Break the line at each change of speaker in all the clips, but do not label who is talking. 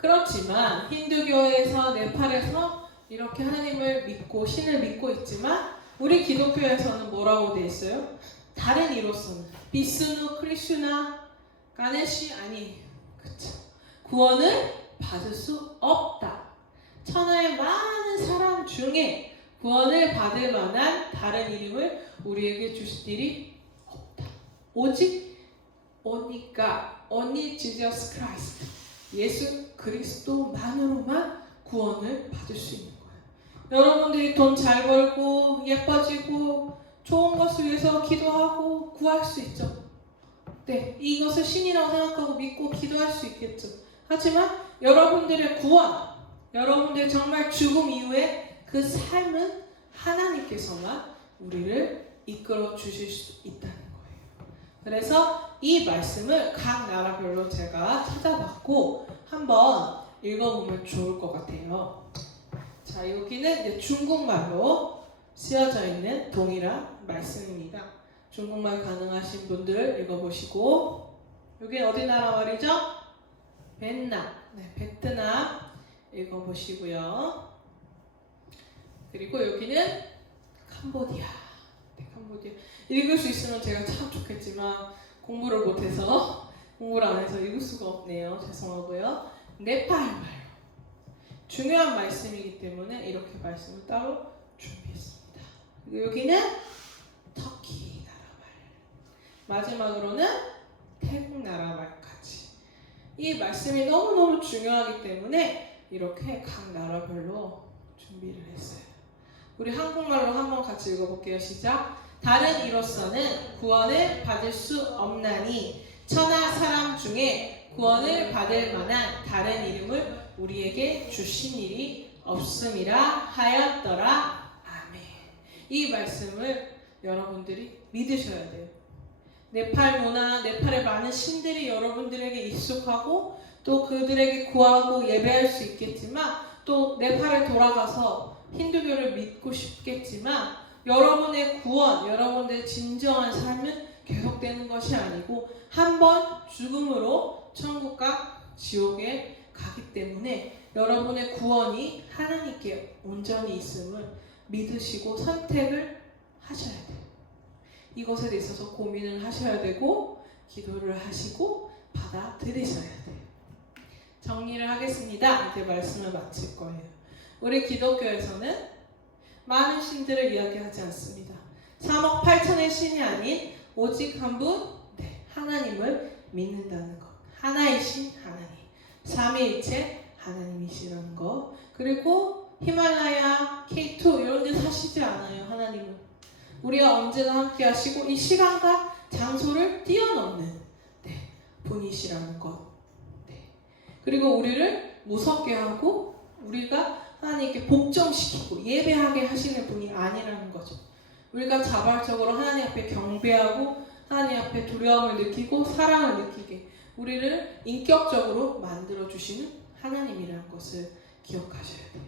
그렇지만 힌두교에서 네팔에서 이렇게 하나님을 믿고 신을 믿고 있지만 우리 기독교에서는 뭐라고 돼 있어요? 다른 이로서는 비스누, 크리슈나, 가네시 아니 그쵸 구원을 받을 수 없다. 천하의 많은 사람 중에 구원을 받을 만한 다른 이름을 우리에게 주실 일이 없다. 오직 오니까 only Jesus Christ 예수 그리스도만으로만 구원을 받을 수 있는 거예요. 여러분들이 돈 잘 벌고 예뻐지고 좋은 것을 위해서 기도하고 구할 수 있죠. 네, 이것을 신이라고 생각하고 믿고 기도할 수 있겠죠. 하지만 여러분들의 구원, 여러분들 정말 죽음 이후에 그 삶은 하나님께서만 우리를 이끌어 주실 수 거예요. 그래서 이 말씀을 각 나라별로 제가 찾아봤고 한번 읽어보면 좋을 것 같아요. 자, 여기는 중국말로 쓰여져 있는 동일한 말씀입니다. 중국말 가능하신 분들 읽어보시고 여기 어디 나라 말이죠? 베트남, 네, 베트남 읽어보시고요. 그리고 여기는 캄보디아, 네, 캄보디아 읽을 수 있으면 제가 참 좋겠지만 공부를 못해서 공부를 안 해서 읽을 수가 없네요. 죄송하고요. 네팔 말 중요한 말씀이기 때문에 이렇게 말씀을 따로 준비했습니다. 그리고 여기는 터키 나라 말 마지막으로는 태국 나라 말까지 이 말씀이 너무너무 중요하기 때문에 이렇게 각 나라별로 준비를 했어요. 우리 한국말로 한번 같이 읽어볼게요. 시작. 다른 이로서는 구원을 받을 수 없나니 천하 사람 중에 구원을 받을 만한 다른 이름을 우리에게 주신 일이 없음이라 하였더라. 아멘. 이 말씀을 여러분들이 믿으셔야 돼요. 네팔 문화, 네팔의 많은 신들이 여러분들에게 익숙하고 또 그들에게 구하고 예배할 수 있겠지만 또 네팔에 돌아가서 힌두교를 믿고 싶겠지만 여러분의 구원, 여러분의 진정한 삶은 계속되는 것이 아니고 한 번 죽음으로 천국과 지옥에 가기 때문에 여러분의 구원이 하나님께 온전히 있음을 믿으시고 선택을 하셔야 돼요. 이것에 있어서 고민을 하셔야 되고 기도를 하시고 받아들이셔야 돼요. 정리를 하겠습니다. 이제 말씀을 마칠 거예요. 우리 기독교에서는 많은 신들을 이야기하지 않습니다. 3억 8천의 신이 아닌 오직 한 분, 네, 하나님을 믿는다는 것. 하나의 신, 하나님. 삼위일체 하나님이시라는 것. 그리고 히말라야, K2 이런 데 사시지 않아요. 하나님은. 우리와 언제나 함께 하시고 이 시간과 장소를 뛰어넘는 네, 분이시라는 것. 네. 그리고 우리를 무섭게 하고 우리가 하나님께 복종시키고 예배하게 하시는 분이 아니라는 거죠. 우리가 자발적으로 하나님 앞에 경배하고 하나님 앞에 두려움을 느끼고 사랑을 느끼게 우리를 인격적으로 만들어 주시는 하나님이라는 것을 기억하셔야 돼요.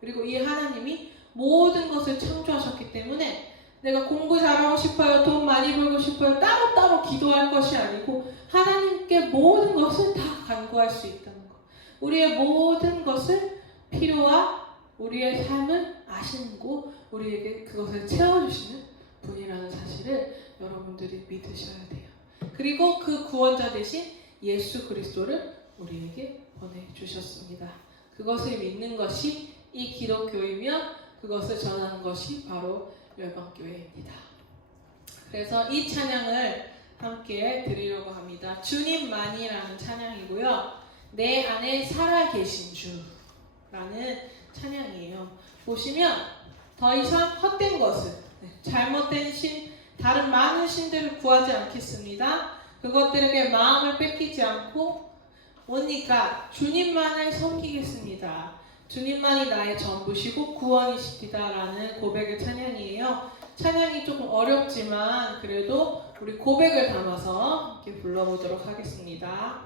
그리고 이 하나님이 모든 것을 창조하셨기 때문에 내가 공부 잘하고 싶어요, 돈 많이 벌고 싶어요, 따로따로 기도할 것이 아니고 하나님께 모든 것을 다 간구할 수 있다는 것. 우리의 모든 것을 필요와 우리의 삶을 아시고 우리에게 그것을 채워주시는 분이라는 사실을 여러분들이 믿으셔야 돼요. 그리고 그 구원자 대신 예수 그리스도를 우리에게 보내주셨습니다. 그것을 믿는 것이 이 기독교이며 그것을 전하는 것이 바로 열방교회입니다. 그래서 이 찬양을 함께 드리려고 합니다. 주님만이라는 찬양이고요. 내 안에 살아계신 주 라는 찬양이에요. 보시면 더 이상 헛된 것을 네, 잘못된 신 다른 많은 신들을 구하지 않겠습니다. 그것들에게 마음을 뺏기지 않고 오니까 주님만을 섬기겠습니다. 주님만이 나의 전부시고 구원이시다라는 고백의 찬양이에요. 찬양이 조금 어렵지만 그래도 우리 고백을 담아서 이렇게 불러보도록 하겠습니다.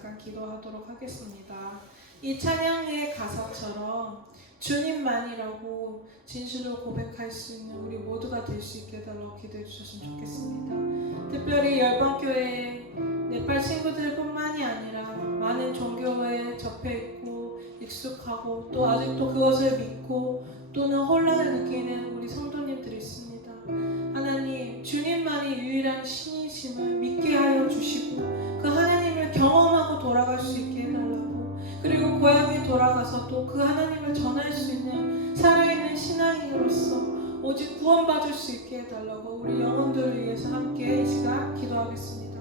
잠깐 기도하도록 하겠습니다. 이 찬양의 가사처럼 주님만이라고 진실로 고백할 수 있는 우리 모두가 될 수 있게 해달라고 기도해 주셨으면 좋겠습니다. 특별히 열방교회 네팔 친구들뿐만이 아니라 많은 종교에 접해 있고 익숙하고 또 아직도 그것을 믿고 또는 혼란을 느끼는 우리 성도님들이 있습니다. 하나님, 주님만이 유일한 신이심을 돌아가서 또 그 하나님을 전할 수 있는 살아있는 신앙인으로서 오직 구원받을 수 있게 해달라고 우리 영혼들을 위해서 함께 이 시간 기도하겠습니다.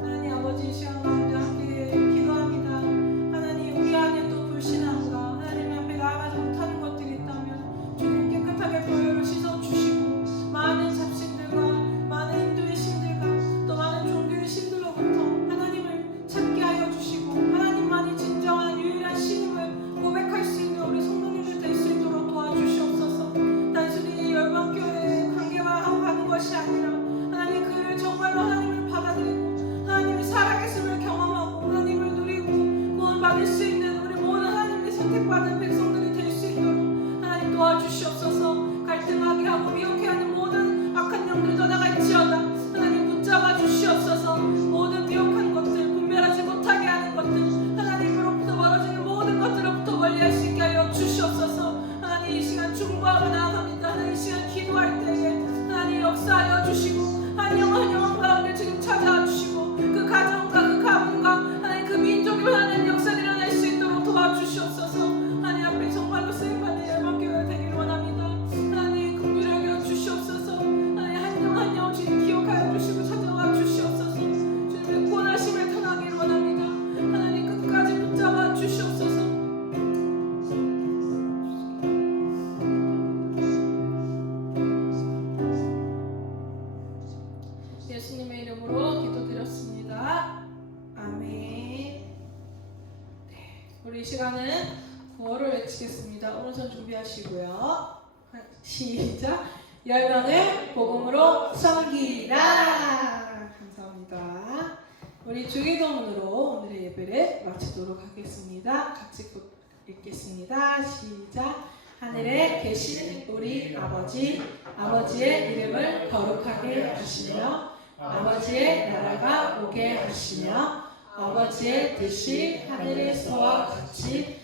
하나님 아버지 이 시간 가운데 함께 구호를 외치겠습니다. 오른손 준비하시고요. 하- 시작. 열방을 복음으로 섬기라. 감사합니다. 우리 주기도문으로 오늘의 예배를 마치도록 하겠습니다. 같이 구- 읽겠습니다. 시작. 하늘에 계신 우리 아버지, 아버지의 이름을 거룩하게 하시며 아버지의 나라가 오게 하시며 아버지의 뜻이 하늘에서와 같이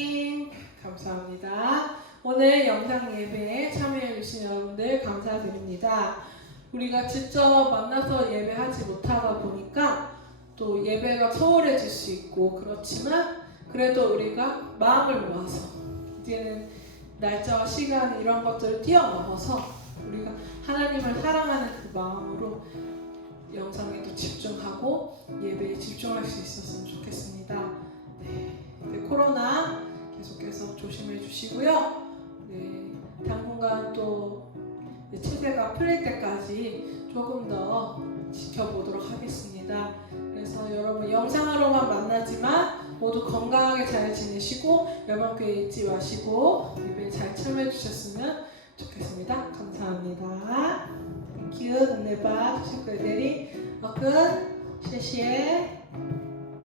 감사합니다. 오늘 영상 예배에 참여해주신 여러분들 감사드립니다. 우리가 직접 만나서 예배하지 못하다 보니까 또 예배가 소홀해질 수 있고 그렇지만 그래도 우리가 마음을 모아서 이제는 날짜와 시간 이런 것들을 뛰어넘어서 우리가 하나님을 사랑하는 그 마음으로 영상에도 집중하고 예배에 집중할 수 있었으면 좋겠습니다. 네, 네, 코로나 계속해서 조심해 주시고요. 네, 당분간 또 체제가 풀릴 때까지 조금 더 지켜보도록 하겠습니다. 그래서 여러분 영상으로만 만나지만 모두 건강하게 잘 지내시고 여만교회 잊지 마시고 예배 잘 참여해 주셨으면 좋겠습니다. 감사합니다. Thank you. 谢谢。